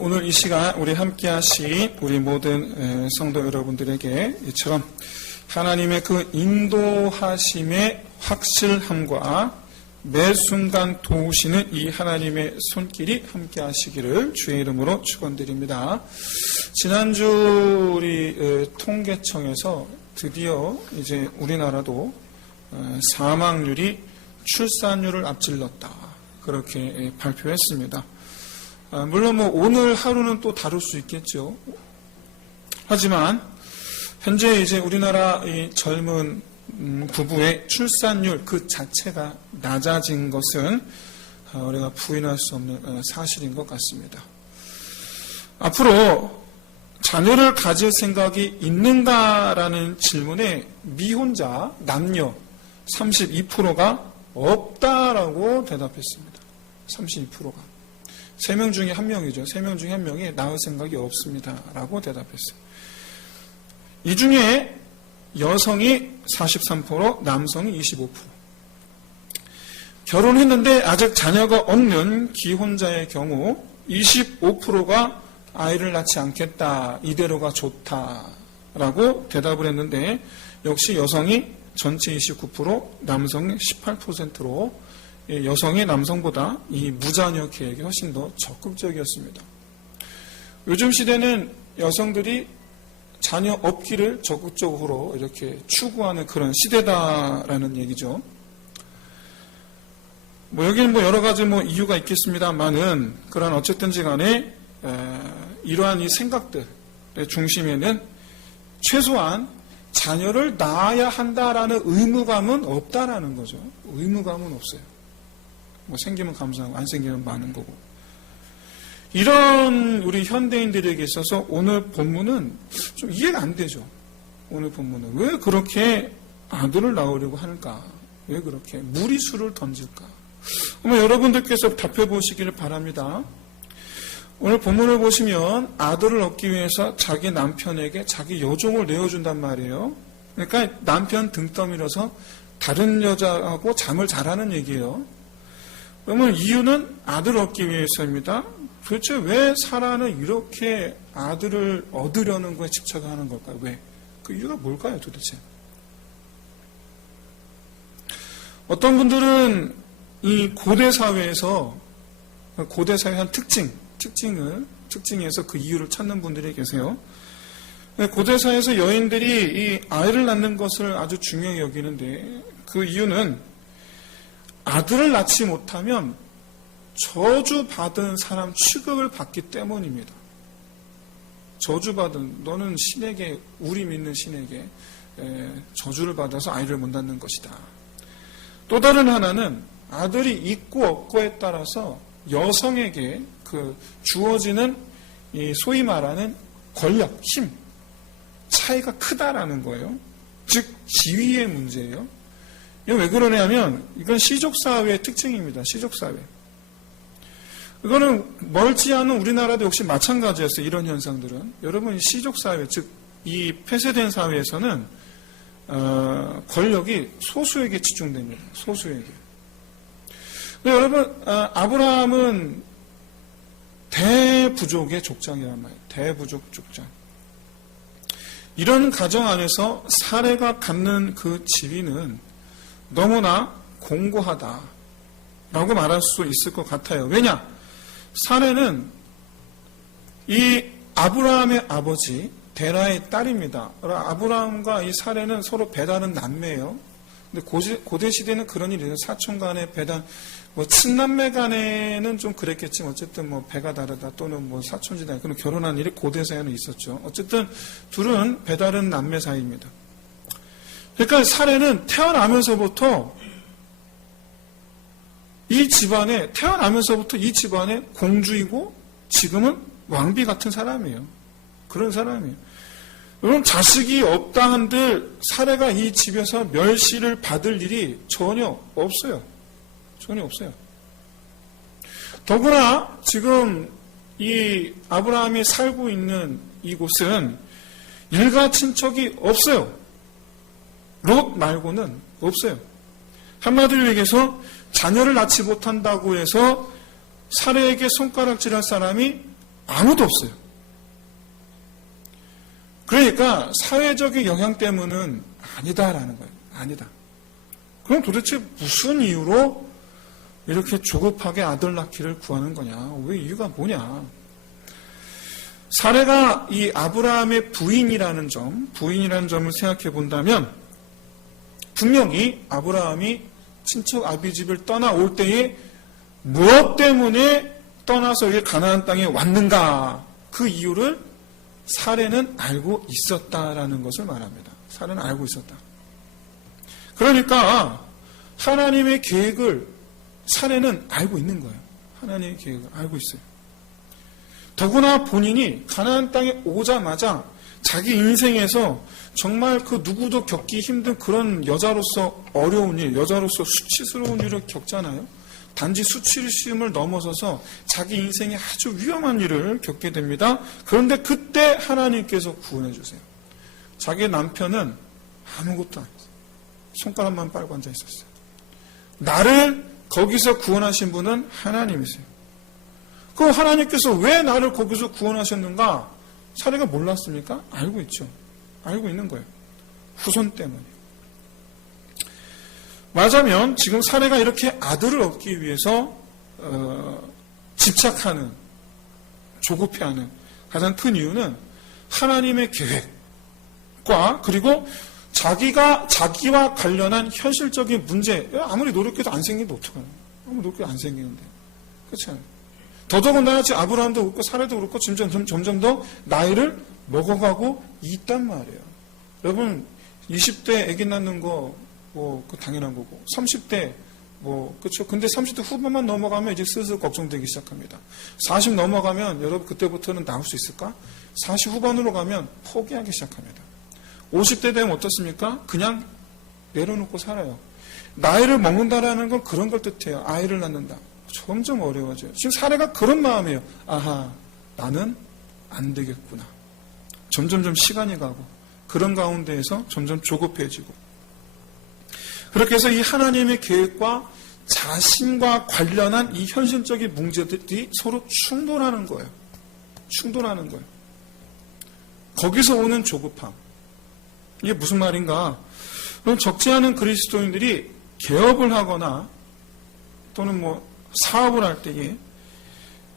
오늘 이 시간 우리 함께 하신 우리 모든 성도 여러분들에게 이처럼 하나님의 그 인도하심의 확실함과 매 순간 도우시는 이 하나님의 손길이 함께 하시기를 주의 이름으로 축원드립니다. 지난주 우리 통계청에서 드디어 이제 우리나라도 사망률이 출산율을 앞질렀다. 그렇게 발표했습니다. 물론 오늘 하루는 또 다룰 수 있겠죠. 하지만 현재 이제 우리나라 이 젊은 부부의 출산율 그 자체가 낮아진 것은 우리가 부인할 수 없는 사실인 것 같습니다. 앞으로 자녀를 가질 생각이 있는가라는 질문에 미혼자 남녀 32%가 없다라고 대답했습니다. 32%가. 3명 중에 1명이죠. 3명 중에 1명이 낳을 생각이 없습니다. 라고 대답했어요. 이 중에 여성이 43%, 남성이 25%. 결혼했는데 아직 자녀가 없는 기혼자의 경우 25%가 아이를 낳지 않겠다. 이대로가 좋다라고 대답을 했는데 역시 여성이 전체 29%, 남성이 18%로 여성이 남성보다 이 무자녀 계획이 훨씬 더 적극적이었습니다. 요즘 시대는 여성들이 자녀 없기를 적극적으로 이렇게 추구하는 그런 시대다라는 얘기죠. 여기는 여러 가지 이유가 있겠습니다만은 그런 어쨌든지 간에 이러한 이 생각들의 중심에는 최소한 자녀를 낳아야 한다라는 의무감은 없다라는 거죠. 의무감은 없어요. 생기면 감사하고 안 생기면 많은 거고. 이런 우리 현대인들에게 있어서 오늘 본문은 좀 이해가 안 되죠. 오늘 본문은 왜 그렇게 아들을 낳으려고 하는가? 왜 그렇게 무리수를 던질까? 여러분들께서 답해 보시기를 바랍니다. 오늘 본문을 보시면 아들을 얻기 위해서 자기 남편에게 자기 여종을 내어준단 말이에요. 그러니까 남편 등 떠밀어서 다른 여자하고 잠을 자라는 얘기예요. 그러면 이유는 아들을 얻기 위해서입니다. 도대체 왜 사라는 이렇게 아들을 얻으려는 거에 집착하는 걸까요? 왜? 그 이유가 뭘까요, 도대체? 어떤 분들은 이 고대 사회에서 고대사회의 한 특징에서 그 이유를 찾는 분들이 계세요. 고대사회에서 여인들이 이 아이를 낳는 것을 아주 중요히 여기는데 그 이유는 아들을 낳지 못하면 저주받은 사람 취급을 받기 때문입니다. 저주받은 너는 신에게 우리 믿는 신에게 저주를 받아서 아이를 못 낳는 것이다. 또 다른 하나는 아들이 있고 없고에 따라서 여성에게 그 주어지는 이 소위 말하는 권력, 힘 차이가 크다라는 거예요. 즉 지위의 문제예요. 이건 왜 그러냐면 이건 시족사회의 특징입니다. 시족사회. 이거는 멀지 않은 우리나라도 역시 마찬가지였어요. 이런 현상들은. 여러분 시족사회, 즉 이 폐쇄된 사회에서는 권력이 소수에게 집중됩니다. 소수에게. 여러분 아브라함은 대부족의 족장이란 말이에요. 대부족 족장. 이런 가정 안에서 사례가 갖는 그 지위는 너무나 공고하다라고 말할 수 있을 것 같아요. 왜냐? 사례는 이 아브라함의 아버지 데라의 딸입니다. 아브라함과 이 사례는 서로 배다른 남매예요. 근데 고대 시대는 그런 일이 있어요. 사촌 간의 배단, 친남매 간에는 좀 그랬겠지만 어쨌든 배가 다르다 또는 사촌지다 그런 결혼한 일이 고대 사회는 있었죠. 어쨌든 둘은 배다른 남매 사이입니다. 그러니까 사례는 태어나면서부터 이 집안에 공주이고 지금은 왕비 같은 사람이에요. 그런 사람이에요. 여러분 자식이 없다 한들 사례가 이 집에서 멸시를 받을 일이 전혀 없어요. 전혀 없어요. 더구나 지금 이 아브라함이 살고 있는 이곳은 일가 친척이 없어요. 롯 말고는 없어요. 한마디로 얘기해서 자녀를 낳지 못한다고 해서 사례에게 손가락질할 사람이 아무도 없어요. 그러니까 사회적인 영향 때문은 아니다라는 거예요. 아니다. 그럼 도대체 무슨 이유로 이렇게 조급하게 아들 낳기를 구하는 거냐? 왜 이유가 뭐냐? 사례가 이 아브라함의 부인이라는 점을 생각해 본다면 분명히 아브라함이 친척 아비 집을 떠나올 때에 무엇 때문에 떠나서 이 가나안 땅에 왔는가? 그 이유를 사례는 알고 있었다라는 것을 말합니다. 사례는 알고 있었다. 그러니까 하나님의 계획을 사례는 알고 있는 거예요. 하나님의 계획을 알고 있어요. 더구나 본인이 가나안 땅에 오자마자 자기 인생에서 정말 그 누구도 겪기 힘든 그런 여자로서 어려운 일, 여자로서 수치스러운 일을 겪잖아요. 단지 수치심을 넘어서서 자기 인생에 아주 위험한 일을 겪게 됩니다. 그런데 그때 하나님께서 구원해 주세요. 자기 남편은 아무것도 아니었어요. 손가락만 빨고 앉아 있었어요. 나를 거기서 구원하신 분은 하나님이세요. 그럼 하나님께서 왜 나를 거기서 구원하셨는가? 사례가 몰랐습니까? 알고 있죠. 알고 있는 거예요. 후손 때문에. 말하자면 지금 사례가 이렇게 아들을 얻기 위해서 집착하는, 조급해하는 가장 큰 이유는 하나님의 계획과 그리고 자기와 관련한 현실적인 문제, 아무리 노력해도 안 생기는데 어떡하나. 아무리 노력해도 안 생기는데. 그렇지 않아요. 더더군다나 지금 아브라함도 그렇고 사례도 그렇고 점점 더 나이를 먹어가고 있단 말이에요. 여러분 20대 아기 낳는 거 그 당연한 거고 30대 그렇죠. 근데 30대 후반만 넘어가면 이제 슬슬 걱정되기 시작합니다. 40 넘어가면 여러분 그때부터는 나올 수 있을까? 40 후반으로 가면 포기하기 시작합니다. 50대 되면 어떻습니까? 그냥 내려놓고 살아요. 나이를 먹는다라는 건 그런 걸 뜻해요. 아이를 낳는다. 점점 어려워져요. 지금 사례가 그런 마음이에요. 아하, 나는 안 되겠구나. 점점 시간이 가고 그런 가운데에서 점점 조급해지고 그렇게 해서 이 하나님의 계획과 자신과 관련한 이 현실적인 문제들이 서로 충돌하는 거예요. 충돌하는 거예요. 거기서 오는 조급함. 이게 무슨 말인가? 그럼 적지 않은 그리스도인들이 개업을 하거나 또는 사업을 할 때에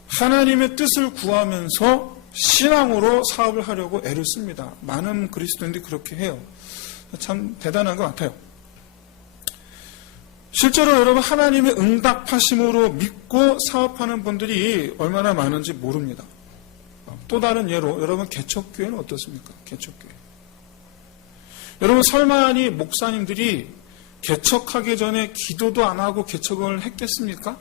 하나님의 뜻을 구하면서 신앙으로 사업을 하려고 애를 씁니다. 많은 그리스도인들이 그렇게 해요. 참 대단한 것 같아요. 실제로 여러분 하나님의 응답하심으로 믿고 사업하는 분들이 얼마나 많은지 모릅니다. 또 다른 예로 여러분 개척교회는 어떻습니까? 개척교회. 여러분 설마니 목사님들이 개척하기 전에 기도도 안 하고 개척을 했겠습니까?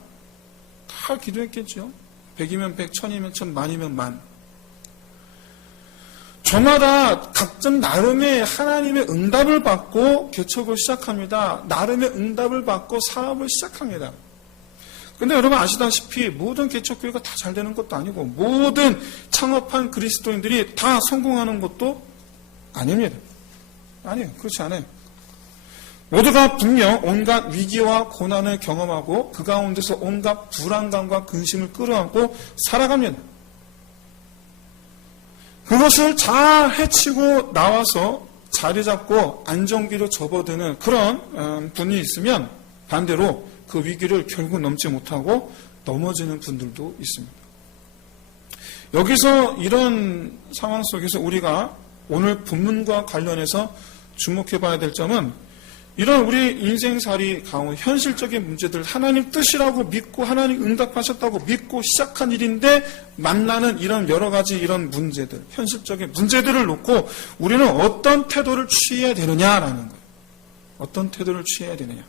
다 기도했겠죠. 100이면 100, 1000이면 1000, 만이면 만. 저마다 각종 나름의 하나님의 응답을 받고 개척을 시작합니다. 나름의 응답을 받고 사업을 시작합니다. 근데 여러분 아시다시피 모든 개척교회가 다 잘 되는 것도 아니고 모든 창업한 그리스도인들이 다 성공하는 것도 아닙니다. 아니에요. 그렇지 않아요. 모두가 분명 온갖 위기와 고난을 경험하고 그 가운데서 온갖 불안감과 근심을 끌어안고 살아갑니다. 그것을 잘 해치고 나와서 자리 잡고 안정기로 접어드는 그런 분이 있으면 반대로 그 위기를 결국 넘지 못하고 넘어지는 분들도 있습니다. 여기서 이런 상황 속에서 우리가 오늘 본문과 관련해서 주목해 봐야 될 점은 이런 우리 인생살이 가운데 현실적인 문제들 하나님 뜻이라고 믿고 하나님 응답하셨다고 믿고 시작한 일인데 만나는 이런 여러 가지 이런 문제들 현실적인 문제들을 놓고 우리는 어떤 태도를 취해야 되느냐라는 거예요. 어떤 태도를 취해야 되느냐.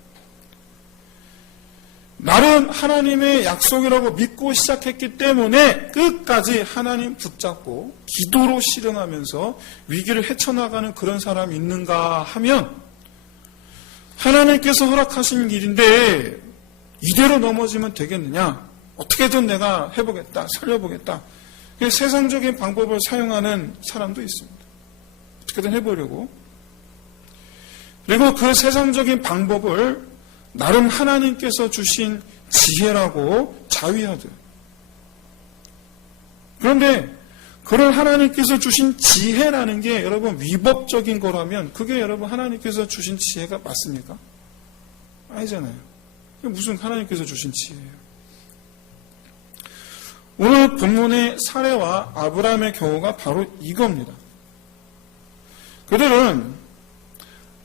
나는 하나님의 약속이라고 믿고 시작했기 때문에 끝까지 하나님 붙잡고 기도로 실행하면서 위기를 헤쳐나가는 그런 사람이 있는가 하면 하나님께서 허락하신 일인데 이대로 넘어지면 되겠느냐? 어떻게든 내가 해보겠다, 살려보겠다. 세상적인 방법을 사용하는 사람도 있습니다. 어떻게든 해보려고. 그리고 그 세상적인 방법을 나름 하나님께서 주신 지혜라고 자위하듯 그런데 그런 하나님께서 주신 지혜라는 게 여러분 위법적인 거라면 그게 여러분 하나님께서 주신 지혜가 맞습니까? 아니잖아요. 무슨 하나님께서 주신 지혜예요. 오늘 본문의 사례와 아브라함의 경우가 바로 이겁니다. 그들은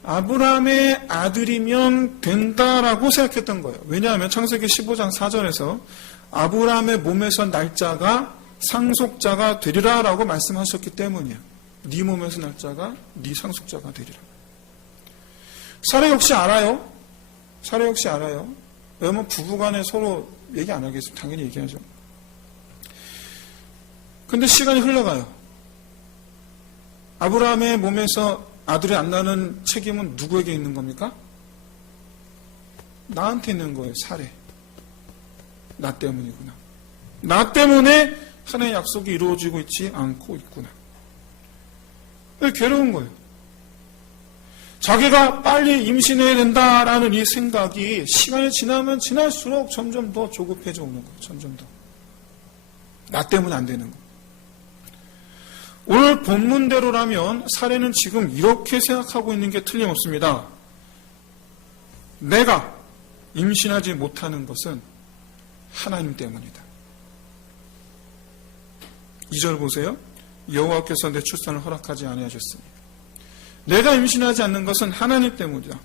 아브라함의 아들이면 된다라고 생각했던 거예요. 왜냐하면 창세기 15장 4절에서 아브라함의 몸에서 날 자가 상속자가 되리라 라고 말씀하셨기 때문이에요. 네 몸에서 날 자가 네 상속자가 되리라. 사례 역시 알아요. 사례 역시 알아요. 왜냐면 부부간에 서로 얘기 안 하겠습니다. 당연히 얘기하죠. 근데 시간이 흘러가요. 아브라함의 몸에서 아들이 안 나는 책임은 누구에게 있는 겁니까? 나한테 있는 거예요. 사례. 나 때문이구나. 나 때문에 하나의 약속이 이루어지고 있지 않고 있구나. 괴로운 거예요. 자기가 빨리 임신해야 된다라는 이 생각이 시간이 지나면 지날수록 점점 더 조급해져 오는 거예요. 점점 더. 나 때문에 안 되는 거예요. 오늘 본문대로라면 사례는 지금 이렇게 생각하고 있는 게 틀림없습니다. 내가 임신하지 못하는 것은 하나님 때문이다. 2절 보세요. 여호와께서 내 출산을 허락하지 아니하셨으니 내가 임신하지 않는 것은 하나님 때문이다.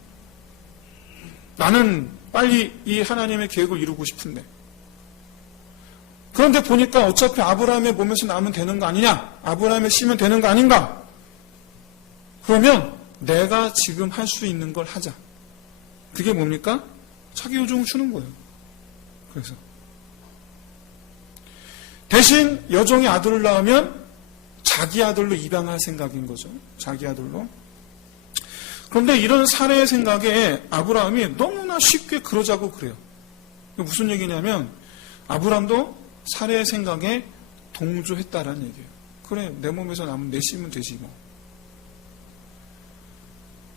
나는 빨리 이 하나님의 계획을 이루고 싶은데 그런데 보니까 어차피 아브라함의 몸에서 나면 되는 거 아니냐? 아브라함의 씨면 되는 거 아닌가? 그러면 내가 지금 할 수 있는 걸 하자. 그게 뭡니까? 자기 요정을 주는 거예요. 그래서 대신 여종이 아들을 낳으면 자기 아들로 입양할 생각인 거죠. 자기 아들로. 그런데 이런 사례의 생각에 아브라함이 너무나 쉽게 그러자고 그래요. 무슨 얘기냐면 아브라함도 사례의 생각에 동조했다라는 얘기예요. 그래, 내 몸에서 남은 내 씨면 되지 뭐.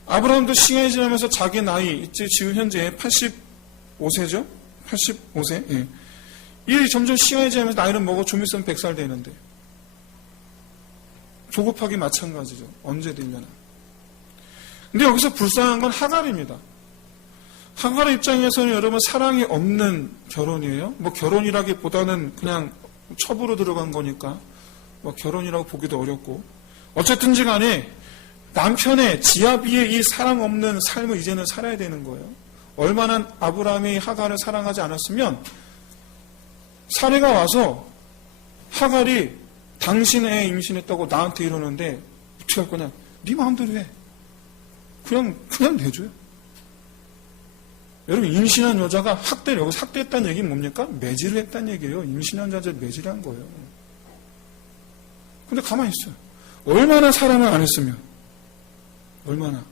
아브라함도 시간이 지나면서 자기 나이, 이제 지금 현재 85세죠? 85세? 예. 이 점점 시간이 지나면서 나이를 먹어 좀 있으면 100살 되는데. 조급하기 마찬가지죠. 언제 되려나. 근데 여기서 불쌍한 건 하갈입니다. 하갈의 입장에서는 여러분 사랑이 없는 결혼이에요. 뭐 결혼이라기보다는 그냥 첩으로 들어간 거니까 뭐 결혼이라고 보기도 어렵고 어쨌든지 간에 남편의 지아비의 이 사랑 없는 삶을 이제는 살아야 되는 거예요. 얼마나 아브라함이 하갈을 사랑하지 않았으면 사례가 와서 하갈이 당신 애 임신했다고 나한테 이러는데 어떻게 할 거냐? 네 마음대로 해. 그냥 내줘요. 여러분 임신한 여자가 여기서 학대했다는 얘기는 뭡니까? 매질을 했다는 얘기예요. 임신한 여자를 매질한 거예요. 근데 가만히 있어요. 얼마나 사랑을 안 했으면 얼마나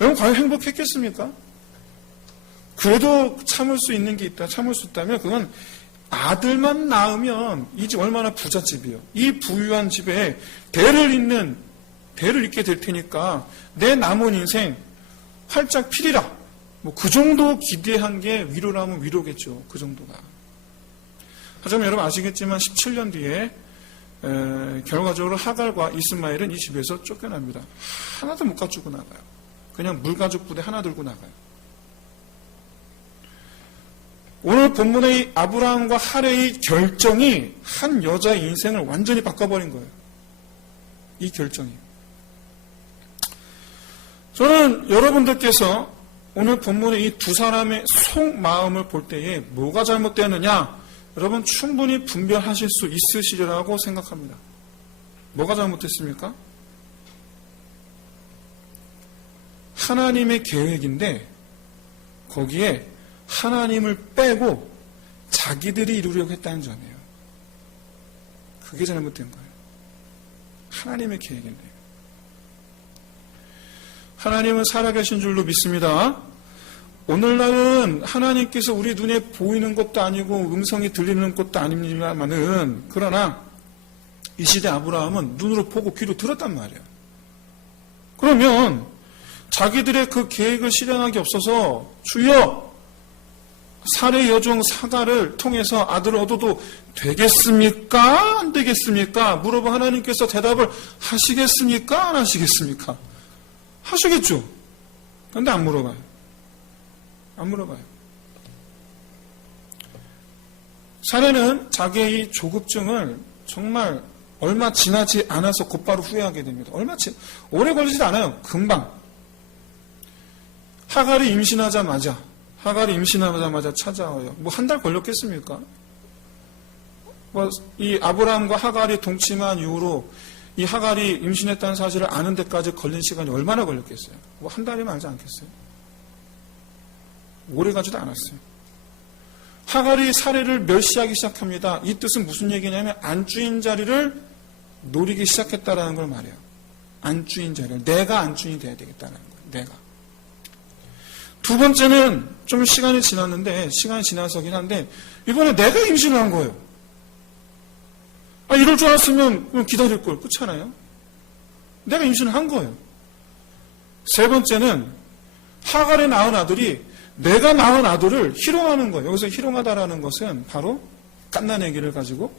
여러분 과연 행복했겠습니까? 그래도 참을 수 있는 게 있다. 참을 수 있다면 그건 아들만 낳으면 이 집 얼마나 부잣집이에요. 이 부유한 집에 대를 잇게 될 테니까 내 남은 인생 활짝 피리라. 뭐 그 정도 기대한 게 위로라면 위로겠죠. 그 정도가. 하지만 여러분 아시겠지만 17년 뒤에 결과적으로 하갈과 이스마엘은 이 집에서 쫓겨납니다. 하나도 못 가지고 나가요. 그냥 물가죽 부대 하나 들고 나가요. 오늘 본문의 아브라함과 하레의 결정이 한 여자의 인생을 완전히 바꿔버린 거예요. 이 결정이. 저는 여러분들께서 오늘 본문의 이 두 사람의 속마음을 볼 때에 뭐가 잘못되었느냐 여러분 충분히 분별하실 수 있으시리라고 생각합니다. 뭐가 잘못됐습니까? 하나님의 계획인데 거기에 하나님을 빼고 자기들이 이루려고 했다는 점이에요. 그게 잘못된 거예요. 하나님의 계획인데. 하나님은 살아계신 줄로 믿습니다. 오늘날은 하나님께서 우리 눈에 보이는 것도 아니고 음성이 들리는 것도 아닙니다만은 그러나 이 시대 아브라함은 눈으로 보고 귀로 들었단 말이에요. 그러면 자기들의 그 계획을 실행하기 없어서 주여 사례 여종 사가를 통해서 아들을 얻어도 되겠습니까? 안 되겠습니까? 물어봐 하나님께서 대답을 하시겠습니까? 안 하시겠습니까? 하시겠죠. 그런데 안 물어봐요. 안 물어봐요. 사례는 자기의 이 조급증을 정말 얼마 지나지 않아서 곧바로 후회하게 됩니다. 오래 걸리지도 않아요. 금방. 하갈이 임신하자마자 찾아와요. 뭐 한 달 걸렸겠습니까? 이 아브라함과 하갈이 동침한 이후로 이 하갈이 임신했다는 사실을 아는 데까지 걸린 시간이 얼마나 걸렸겠어요? 뭐 한 달이면 알지 않겠어요? 오래 가지도 않았어요. 하갈이 사례를 멸시하기 시작합니다. 이 뜻은 무슨 얘기냐면 안주인 자리를 노리기 시작했다라는 걸 말해요. 안주인 자리를. 내가 안주인이 돼야 되겠다는 거예요. 내가. 두 번째는 좀 시간이 지나서긴 한데 이번에 내가 임신을 한 거예요. 이럴 줄 알았으면 기다릴 걸. 그렇잖아요. 내가 임신을 한 거예요. 세 번째는 하갈이 낳은 아들이 내가 낳은 아들을 희롱하는 거예요. 여기서 희롱하다라는 것은 바로 갓난아기를 가지고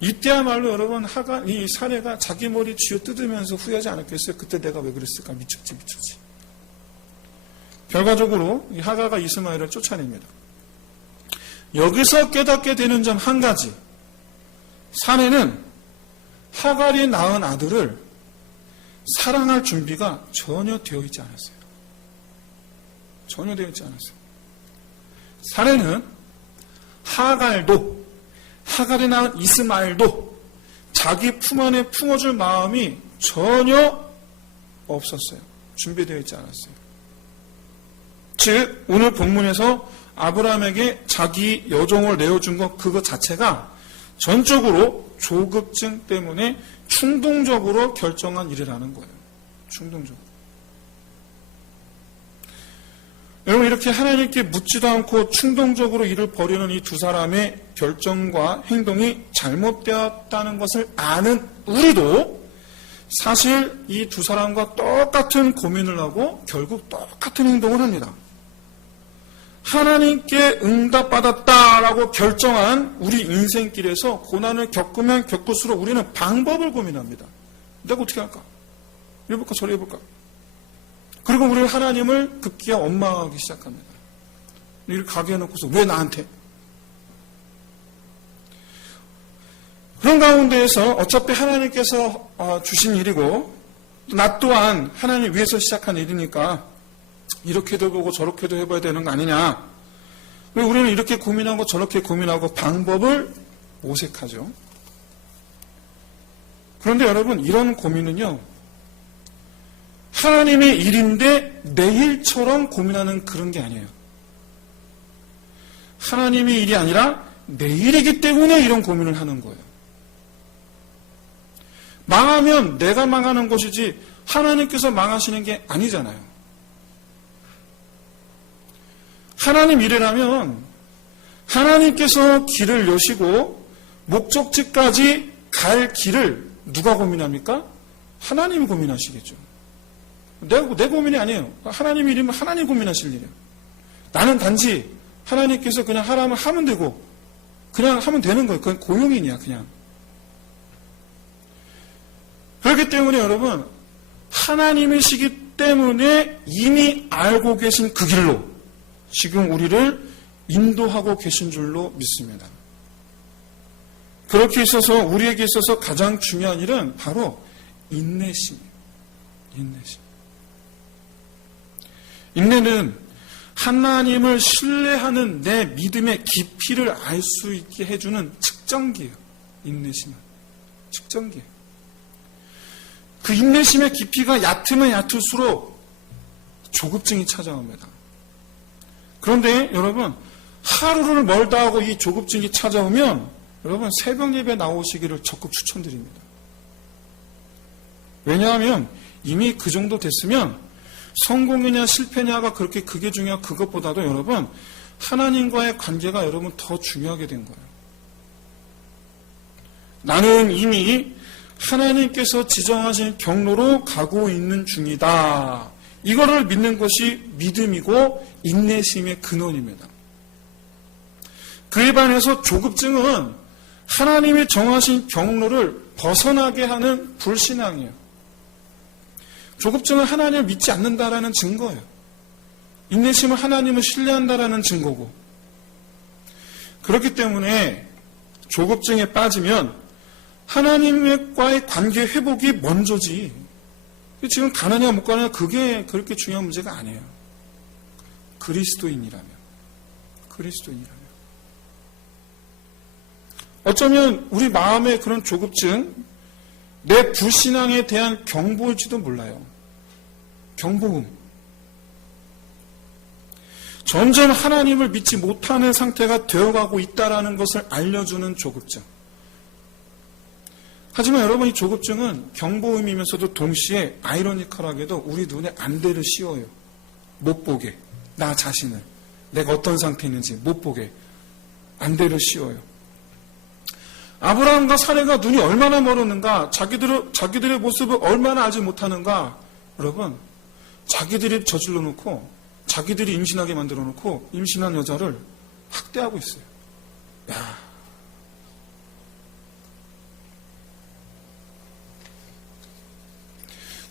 이때야말로 여러분 이 사례가 자기 머리 쥐어 뜯으면서 후회하지 않았겠어요? 그때 내가 왜 그랬을까? 미쳤지. 결과적으로 이 하갈과 이스마엘을 쫓아냅니다. 여기서 깨닫게 되는 점 한 가지. 사례는 하갈이 낳은 아들을 사랑할 준비가 전혀 되어 있지 않았어요. 전혀 되어 있지 않았어요. 사례는 하갈이 낳은 이스마엘도 자기 품 안에 품어줄 마음이 전혀 없었어요. 준비되어 있지 않았어요. 즉 오늘 본문에서 아브라함에게 자기 여종을 내어준 것 그것 자체가 전적으로 조급증 때문에 충동적으로 결정한 일이라는 거예요. 충동적으로. 여러분 이렇게 하나님께 묻지도 않고 충동적으로 일을 벌이는 이 두 사람의 결정과 행동이 잘못되었다는 것을 아는 우리도 사실 이 두 사람과 똑같은 고민을 하고 결국 똑같은 행동을 합니다. 하나님께 응답받았다라고 결정한 우리 인생길에서 고난을 겪으면 겪을수록 우리는 방법을 고민합니다. 내가 어떻게 할까? 이래볼까 저래 해볼까? 그리고 우리는 하나님을 급기야 원망하기 시작합니다. 이를 가게 해놓고서 왜 나한테? 그런 가운데에서 어차피 하나님께서 주신 일이고 나 또한 하나님 위해서 시작한 일이니까 이렇게도 해보고 저렇게도 해봐야 되는 거 아니냐. 왜 우리는 이렇게 고민하고 저렇게 고민하고 방법을 모색하죠. 그런데 여러분 이런 고민은요. 하나님의 일인데 내 일처럼 고민하는 그런 게 아니에요. 하나님의 일이 아니라 내 일이기 때문에 이런 고민을 하는 거예요. 망하면 내가 망하는 것이지 하나님께서 망하시는 게 아니잖아요. 하나님 일이라면 하나님께서 길을 여시고 목적지까지 갈 길을 누가 고민합니까? 하나님이 고민하시겠죠. 내 고민이 아니에요. 하나님 일이면 하나님 고민하실 일이에요. 나는 단지 하나님께서 그냥 하라면 하면 되고 그냥 하면 되는 거예요. 그건 고용인이야 그냥. 그렇기 때문에 여러분 하나님이시기 때문에 이미 알고 계신 그 길로 지금 우리를 인도하고 계신 줄로 믿습니다. 그렇게 있어서 우리에게 있어서 가장 중요한 일은 바로 인내심이에요. 인내심. 인내는 하나님을 신뢰하는 내 믿음의 깊이를 알 수 있게 해주는 측정기예요. 인내심은. 측정기예요. 그 인내심의 깊이가 얕으면 얕을수록 조급증이 찾아옵니다. 그런데 여러분 하루를 멀다 하고 이 조급증이 찾아오면 여러분 새벽 예배 나오시기를 적극 추천드립니다. 왜냐하면 이미 그 정도 됐으면 성공이냐 실패냐가 그렇게 그게 중요한 그것보다도 여러분 하나님과의 관계가 여러분 더 중요하게 된 거예요. 나는 이미 하나님께서 지정하신 경로로 가고 있는 중이다. 이거를 믿는 것이 믿음이고 인내심의 근원입니다. 그에 반해서 조급증은 하나님이 정하신 경로를 벗어나게 하는 불신앙이에요. 조급증은 하나님을 믿지 않는다라는 증거예요. 인내심은 하나님을 신뢰한다라는 증거고. 그렇기 때문에 조급증에 빠지면 하나님과의 관계 회복이 먼저지. 지금 가느냐 못 가느냐 그게 그렇게 중요한 문제가 아니에요. 그리스도인이라면. 어쩌면 우리 마음의 그런 조급증, 내 불신앙에 대한 경보일지도 몰라요. 경보음. 점점 하나님을 믿지 못하는 상태가 되어가고 있다는 것을 알려주는 조급증. 하지만 여러분, 이 조급증은 경보음이면서도 동시에 아이러니컬하게도 우리 눈에 안대를 씌워요. 못 보게. 나 자신을. 내가 어떤 상태에 있는지 못 보게. 안대를 씌워요. 아브라함과 사레가 눈이 얼마나 멀었는가, 자기들의 모습을 얼마나 알지 못하는가. 여러분, 자기들이 저질러 놓고, 자기들이 임신하게 만들어 놓고, 임신한 여자를 학대하고 있어요. 야.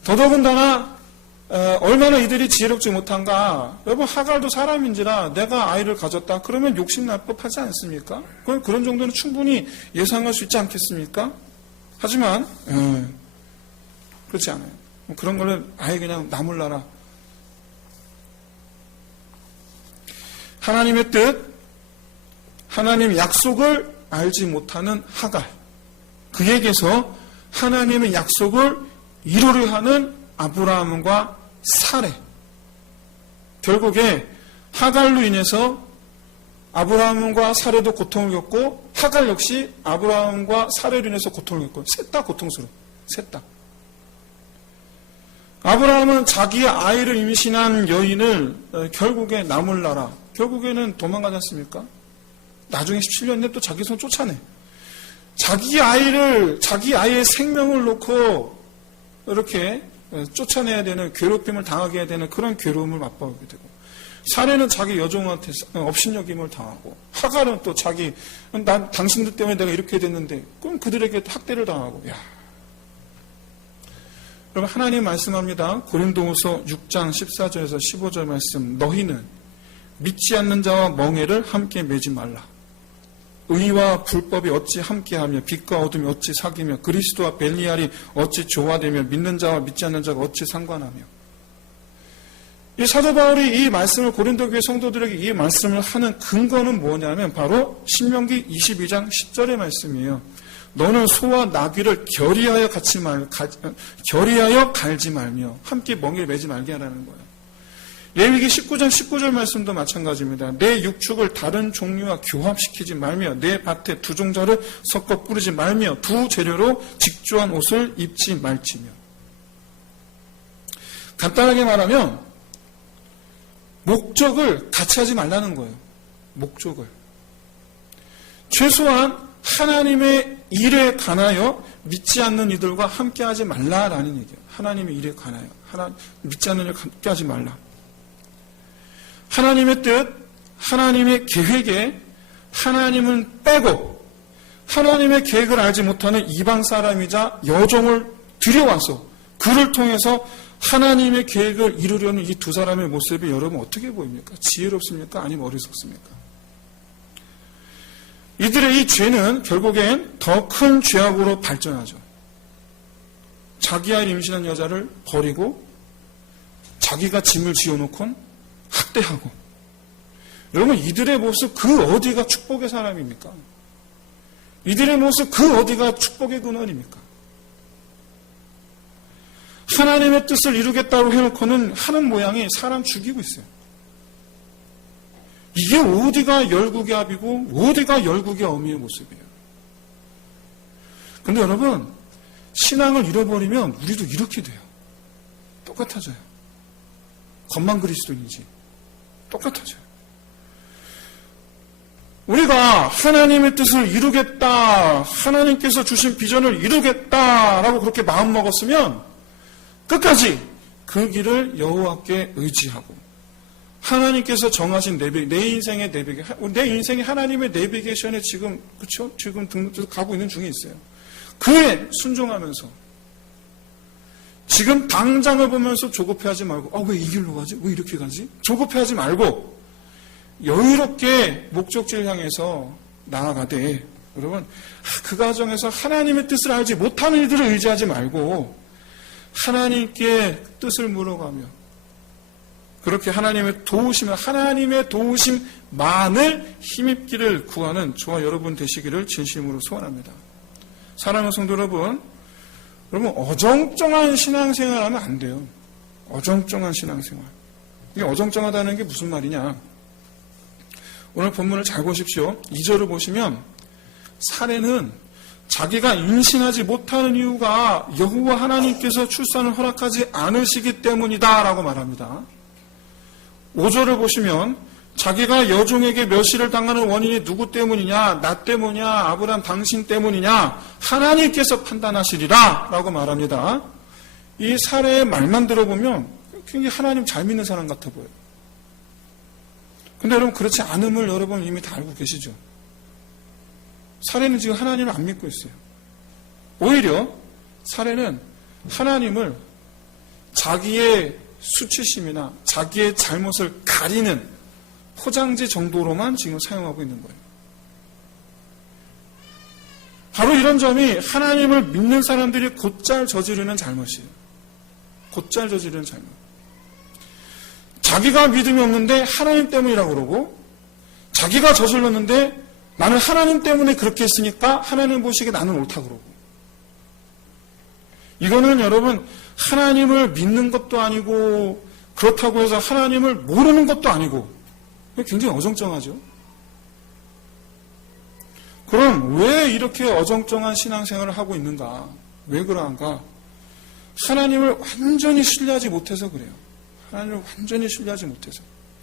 더더군다나 얼마나 이들이 지혜롭지 못한가. 여러분, 하갈도 사람인지라 내가 아이를 가졌다 그러면 욕심날 법하지 않습니까? 그런 정도는 충분히 예상할 수 있지 않겠습니까? 하지만 그렇지 않아요. 그런 거는 아예 그냥 나몰라라. 하나님의 뜻, 하나님의 약속을 알지 못하는 하갈, 그에게서 하나님의 약속을 이루려 하는 아브라함과 사레. 결국에 하갈로 인해서 아브라함과 사레도 고통을 겪고, 하갈 역시 아브라함과 사레로 인해서 고통을 겪고, 셋 다 고통스러워. 셋 다. 아브라함은 자기의 아이를 임신한 여인을 결국에 나몰라라. 결국에는 도망가지 않습니까? 나중에 17년 내에 또 자기 손 쫓아내. 자기 아이의 생명을 놓고 이렇게 쫓아내야 되는, 괴롭힘을 당하게 해야 되는 그런 괴로움을 맛보게 되고, 사례는 자기 여종한테 업신여김을 당하고, 하갈은 또 난 당신들 때문에 내가 이렇게 됐는데, 그럼 그들에게 학대를 당하고. 야. 여러분, 하나님 말씀합니다. 고린도후서 6장 14절에서 15절 말씀. 너희는 믿지 않는 자와 멍에를 함께 매지 말라. 의와 불법이 어찌 함께하며 빛과 어둠이 어찌 사귀며 그리스도와 벨리알이 어찌 조화되며 믿는 자와 믿지 않는 자가 어찌 상관하며. 이 사도 바울이 이 말씀을 고린도 교회 성도들에게 이 말씀을 하는 근거는 뭐냐면 바로 신명기 22장 10절의 말씀이에요. 너는 소와 나귀를 결의하여 갈지 말며 함께 멍에를 매지 말게 하라는 거예요. 레위기 19장 19절 말씀도 마찬가지입니다. 내 육축을 다른 종류와 교합시키지 말며 내 밭에 두 종자를 섞어 뿌리지 말며 두 재료로 직조한 옷을 입지 말지며. 간단하게 말하면 목적을 같이 하지 말라는 거예요. 목적을. 최소한 하나님의 일에 관하여 믿지 않는 이들과 함께하지 말라라는 얘기예요. 하나님의 일에 관하여 믿지 않는 이들과 함께하지 말라. 하나님의 뜻, 하나님의 계획에 하나님은 빼고 하나님의 계획을 알지 못하는 이방 사람이자 여종을 들여와서 그를 통해서 하나님의 계획을 이루려는 이 두 사람의 모습이 여러분 어떻게 보입니까? 지혜롭습니까? 아니면 어리석습니까? 이들의 이 죄는 결국엔 더 큰 죄악으로 발전하죠. 자기 아이를 임신한 여자를 버리고 자기가 짐을 지어놓곤 학대하고. 여러분, 이들의 모습 그 어디가 축복의 사람입니까? 이들의 모습 그 어디가 축복의 근원입니까? 하나님의 뜻을 이루겠다고 해놓고는 하는 모양이 사람 죽이고 있어요. 이게 어디가 열국의 합이고 어디가 열국의 어미의 모습이에요. 근데 여러분, 신앙을 잃어버리면 우리도 이렇게 돼요. 똑같아져요. 겉만 그리스도인이지 똑같아져요. 우리가 하나님의 뜻을 이루겠다, 하나님께서 주신 비전을 이루겠다라고 그렇게 마음먹었으면 끝까지 그 길을 여호와께 의지하고 하나님께서 정하신 내 인생의 내 인생이 하나님의 내비게이션에 지금 그렇죠? 지금 등록돼서 가고 있는 중에 있어요. 그에 순종하면서 지금 당장을 보면서 조급해하지 말고 왜 이 길로 가지? 왜 이렇게 가지? 조급해하지 말고 여유롭게 목적지를 향해서 나아가되 여러분 그 과정에서 하나님의 뜻을 알지 못하는 이들을 의지하지 말고 하나님께 뜻을 물어가며 그렇게 하나님의 도우심만을 힘입기를 구하는 저와 여러분 되시기를 진심으로 소원합니다. 사랑하는 성도 여러분, 어정쩡한 신앙생활 하면 안 돼요. 어정쩡한 신앙생활. 이게 어정쩡하다는 게 무슨 말이냐? 오늘 본문을 잘 보십시오. 2절을 보시면 사례는 자기가 임신하지 못하는 이유가 여호와 하나님께서 출산을 허락하지 않으시기 때문이다 라고 말합니다. 5절을 보시면 자기가 여종에게 멸시를 당하는 원인이 누구 때문이냐? 나 때문이냐? 아브라함 당신 때문이냐? 하나님께서 판단하시리라 라고 말합니다. 이 사례의 말만 들어보면 굉장히 하나님 잘 믿는 사람 같아 보여요. 근데 여러분 그렇지 않음을 여러분 이미 다 알고 계시죠? 사례는 지금 하나님을 안 믿고 있어요. 오히려 사례는 하나님을 자기의 수치심이나 자기의 잘못을 가리는 포장지 정도로만 지금 사용하고 있는 거예요. 바로 이런 점이 하나님을 믿는 사람들이 곧잘 저지르는 잘못이에요. 곧잘 저지르는 잘못. 자기가 믿음이 없는데 하나님 때문이라고 그러고 자기가 저질렀는데 나는 하나님 때문에 그렇게 했으니까 하나님 보시기에 나는 옳다 그러고 이거는 여러분 하나님을 믿는 것도 아니고 그렇다고 해서 하나님을 모르는 것도 아니고 굉장히 어정쩡하죠. 그럼 왜 이렇게 어정쩡한 신앙생활을 하고 있는가? 왜 그러한가? 하나님을 완전히 신뢰하지 못해서 그래요. 하나님을 완전히 신뢰하지 못해서.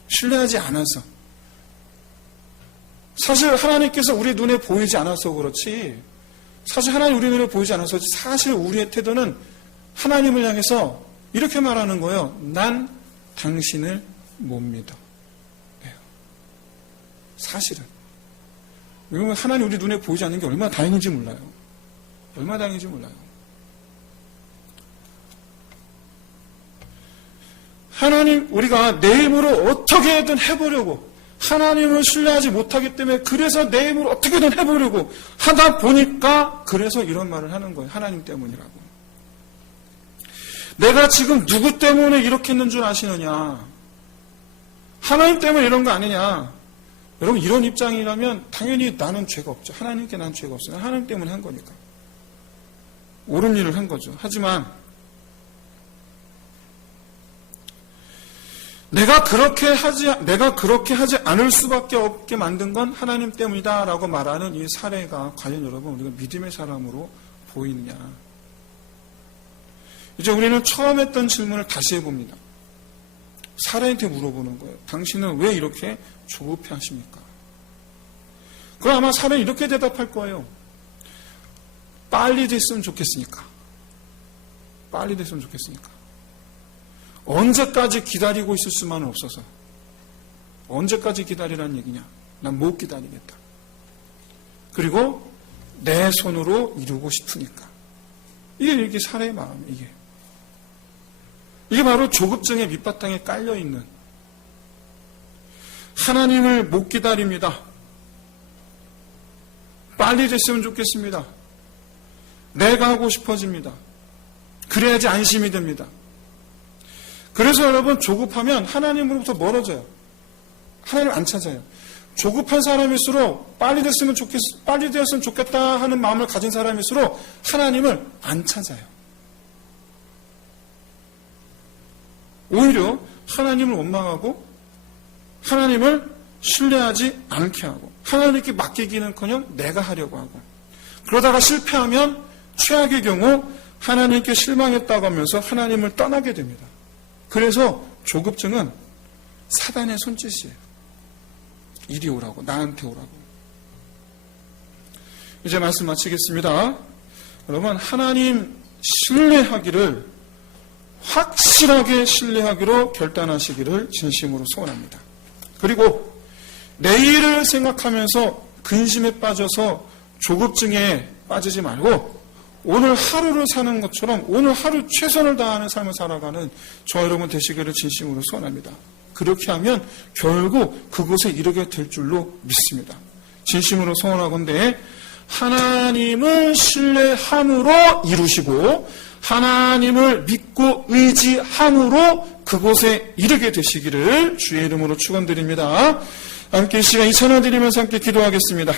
신뢰하지 않아서. 사실 하나님께서 우리 눈에 보이지 않아서 그렇지 사실 하나님 우리 눈에 보이지 않아서 사실 우리의 태도는 하나님을 향해서 이렇게 말하는 거예요. 난 당신을 못 믿어. 사실은. 왜냐하면 하나님 우리 눈에 보이지 않는 게 얼마나 다행인지 몰라요. 얼마나 다행인지 몰라요. 하나님 우리가 내 힘으로 어떻게든 해보려고 하나님을 신뢰하지 못하기 때문에 그래서 내 힘으로 어떻게든 해보려고 하다 보니까 그래서 이런 말을 하는 거예요. 하나님 때문이라고. 내가 지금 누구 때문에 이렇게 했는 줄 아시느냐? 하나님 때문에 이런 거 아니냐? 여러분 이런 입장이라면 당연히 나는 죄가 없죠. 하나님께 난 죄가 없어요. 하나님 때문에 한 거니까. 옳은 일을 한 거죠. 하지만 내가 그렇게 하지 않을 수밖에 없게 만든 건 하나님 때문이다라고 말하는 이 사례가 과연 여러분 우리가 믿음의 사람으로 보이느냐? 이제 우리는 처음 했던 질문을 다시 해봅니다. 사례한테 물어보는 거예요. 당신은 왜 이렇게 조급해 하십니까? 그럼 아마 사례는 이렇게 대답할 거예요. 빨리 됐으면 좋겠으니까. 빨리 됐으면 좋겠으니까. 언제까지 기다리고 있을 수만은 없어서. 언제까지 기다리라는 얘기냐? 난 못 기다리겠다. 그리고 내 손으로 이루고 싶으니까. 이게 사례의 마음이에요. 이게 바로 조급증의 밑바탕에 깔려있는 하나님을 못 기다립니다. 빨리 됐으면 좋겠습니다. 내가 하고 싶어집니다. 그래야지 안심이 됩니다. 그래서 여러분 조급하면 하나님으로부터 멀어져요. 하나님 안 찾아요. 조급한 사람일수록 빨리 되었으면 좋겠다 하는 마음을 가진 사람일수록 하나님을 안 찾아요. 오히려 하나님을 원망하고 하나님을 신뢰하지 않게 하고 하나님께 맡기기는커녕 내가 하려고 하고 그러다가 실패하면 최악의 경우 하나님께 실망했다고 하면서 하나님을 떠나게 됩니다. 그래서 조급증은 사단의 손짓이에요. 이리 오라고, 나한테 오라고. 이제 말씀 마치겠습니다. 여러분, 하나님 신뢰하기를 확실하게 신뢰하기로 결단하시기를 진심으로 소원합니다. 그리고 내일을 생각하면서 근심에 빠져서 조급증에 빠지지 말고 오늘 하루를 사는 것처럼 오늘 하루 최선을 다하는 삶을 살아가는 저 여러분 되시기를 진심으로 소원합니다. 그렇게 하면 결국 그곳에 이르게 될 줄로 믿습니다. 진심으로 소원하건대 하나님을 신뢰함으로 이루시고 하나님을 믿고 의지함으로 그곳에 이르게 되시기를 주의 이름으로 축원드립니다. 함께 이 시간 이 찬양 드리면서 함께 기도하겠습니다.